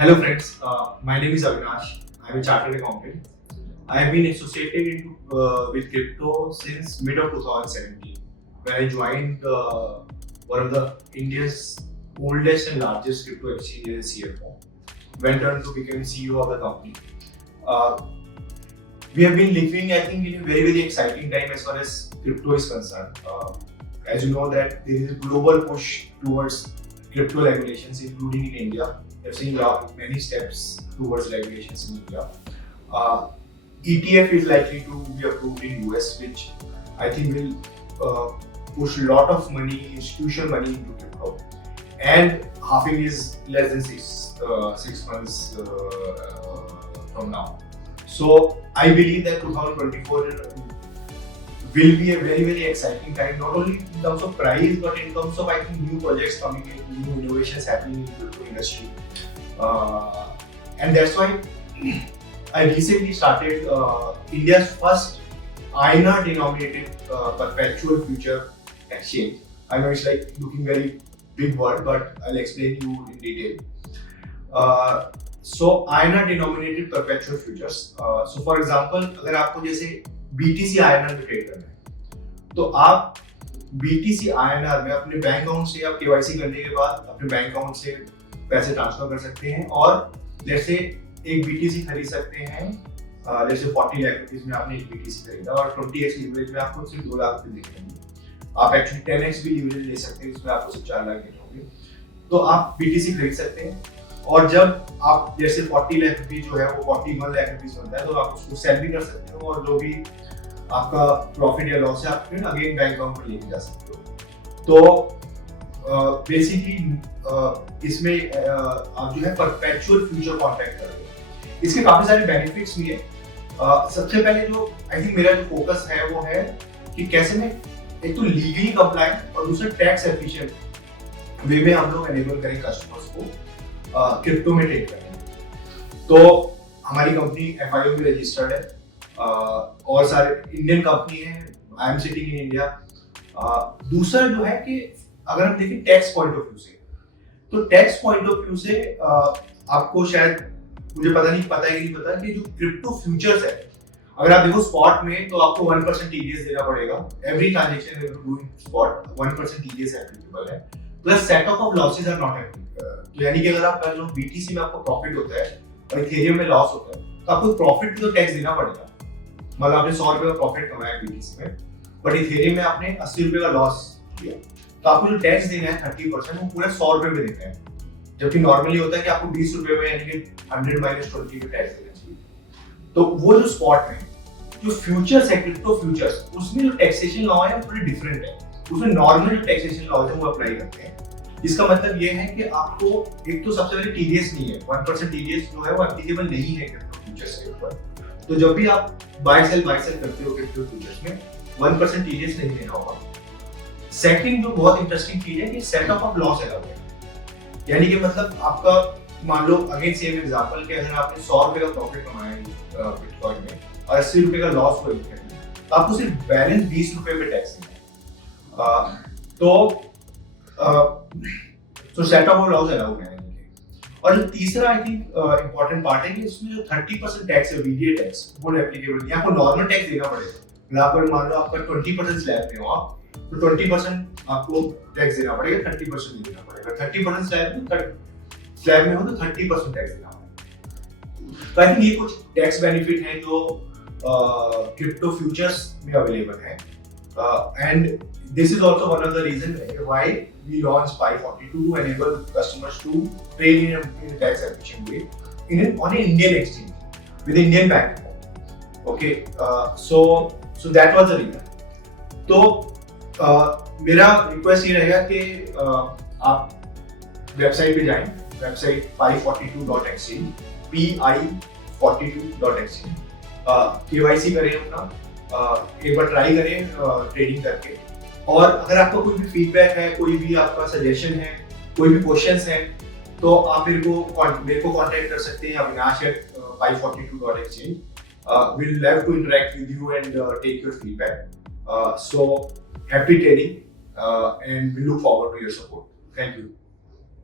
Hello friends, my name is Avinash. I'm a chartered accountant. I have been associated with crypto since mid of 2017 when I joined one of the India's oldest and largest crypto exchanges as CFO. Went on to become CEO of the company. Uh, we have been living, I think, in a very exciting time as far as crypto is concerned. As you know that there is a global push towards crypto regulations, including in India. We have seen many steps towards regulations in India. Uh, ETF is likely to be approved in US, which I think will push a lot of money, institutional money into crypto. And halving is less than six months from now. So I believe that 2024 will be a very exciting time, not only in terms of price, but in terms of, I think, new projects coming in, new innovations happening in the crypto industry. And that's why I recently started India's first INR denominated perpetual future exchange. I know it's like looking very big word, but I'll explain you in detail. So INR denominated perpetual futures. So for example, अगर आपको जैसे BTC INR में trade करना है, तो आप BTC INR में अपने बैंक अकाउंट से आप KYC करने के बाद अपने बैंक अकाउंट से पैसे ट्रांसफर कर सकते हैं और जैसे एक BTC खरीद सकते हैं, जैसे 40 लाख रुपीस में आपने एक BTC खरीदा और 20x लीवरेज में आपको सिर्फ 2 लाख रुपए दिखेंगे। आप एक्चुअली 10x भी लीवरेज ले सकते हैं, इसमें आपको सिर्फ 4 लाख देने होंगे। तो आप BTC खरीद सकते हैं और जब आप जैसे 40 लाख रुपीस जो है वो 41 लाख रुपीस बनता है, तो आप उसको सेल भी कर सकते हो और जो भी आपका प्रॉफिट या लॉस है आप फिर अगेन बैंक अकाउंट पर लेके जा सकते हो। तो बेसिकली इसमें आप जो है परपेचुअल फ्यूचर कॉन्ट्रैक्ट कर रहे हो। इसके काफी सारे बेनिफिट्स भी है। सबसे पहले जो आई थिंक मेरा जो फोकस है वो है कि कैसे मैं एक तो लीगली कंप्लायंट और दूसरा टैक्स एफिशिएंट वे में हम लोग एनेबल करें कस्टमर्स को क्रिप्टो में ट्रेड करें। तो हमारी कंपनी FIO में रजिस्टर्ड है और सारे इंडियन कंपनी है। I am sitting in India. दूसरा जो है कि अगर हम देखें टैक्स पॉइंट ऑफ व्यू से, तो टैक्स पॉइंट ऑफ व्यू से आपको शायद, मुझे पता है कि नहीं पता कि जो क्रिप्टो फ्यूचर्स है, अगर आप देखो स्पॉट में तो आपको 1% TDS देना पड़ेगा। Every transaction doing spot 1% TDS applicable है, plus set off losses are not applicable. तो यानी कि अगर आप मान लो BTC में आपको प्रॉफिट होता है और इथेरियम में लॉस होता है, तो आपको प्रॉफिट पे तो टैक्स देना पड़ेगा। मतलब आपने 100 रुपए का प्रॉफिट कमाया BTC में, बट इथेरियम में आपने 80 रुपए का लॉस किया, तो आपको जो टैक्स देना है 30%, वो पूरा 100 रुपए में देना है। जबकि नॉर्मली होता है कि आपको 20 रुपए में, यानी कि 100 माइनस 20 पे टैक्स देना चाहिए। तो वो जो स्पॉट में जो फ्यूचर्स है, क्रिप्टो फ्यूचर्स, उसमें जो टैक्सेशन लॉ है वो थोड़ी डिफरेंट है। उसमें नॉर्मल जो टैक्सेशन लॉ है वो अप्लाई करते हैं। इसका मतलब ये है कि आपको एक तो सबसे पहले TDS नहीं है, 1% TDS जो है वो एप्लीकेबल नहीं है क्रिप्टो फ्यूचर्स के ऊपर। तो जब भी आप बाय सेल करते हो क्रिप्टो फ्यूचर्स में, 1% TDS नहीं देना होगा। सेकंड जो बहुत इंटरेस्टिंग चीज है कि सेट ऑफ लॉस अलाउड है। यानी कि मतलब आपका, मान लो अगेन सेम एग्जांपल कि अगर आपने 100 रुपए का प्रॉफिट कमाया बिटकॉइन में और 80 रुपए का लॉस हुआ इथेरियम में, तो आपको सिर्फ बैलेंस 20 रुपए पे टैक्स देना है। तो सेट ऑफ लॉस अलाउड है। और जो तीसरा आई थिंक इंपॉर्टेंट पार्ट है कि इसमें जो 30% टैक्स है, VDA टैक्स, वो एप्लीकेबल नहीं है। आपको नॉर्मल टैक्स देना पड़ेगा। यहाँ पर मान लो आपका 20% स्लैब में हो आप, तो 20% आपको टैक्स देना पड़ेगा, 30% नहीं देना पड़ेगा। 30% स्लैब में हो तो 30% टैक्स देना पड़ेगा। तो आई थिंक ये कुछ टैक्स बेनिफिट हैं जो क्रिप्टो फ्यूचर्स में अवेलेबल है। And this is also one of the reasons why we launched Pi42 to enable customers to trade in a tax efficient way on an Indian exchange with Indian bank account. Okay, so that was the reason. तो मेरा request ये रहेगा कि आप website पे जाएं, website pi42.exchange, pi42.exchange, KYC करें अपना, एक बार ट्राई करें ट्रेडिंग करके। और अगर आपका कोई भी फीडबैक है, कोई भी आपका सजेशन है, कोई भी क्वेश्चंस हैं, तो आप मेरे को कांटेक्ट कर सकते हैं avinash@pi42.exchange. We'll love to interact with you and take your feedback. So happy trading and we look forward to your support. Thank you.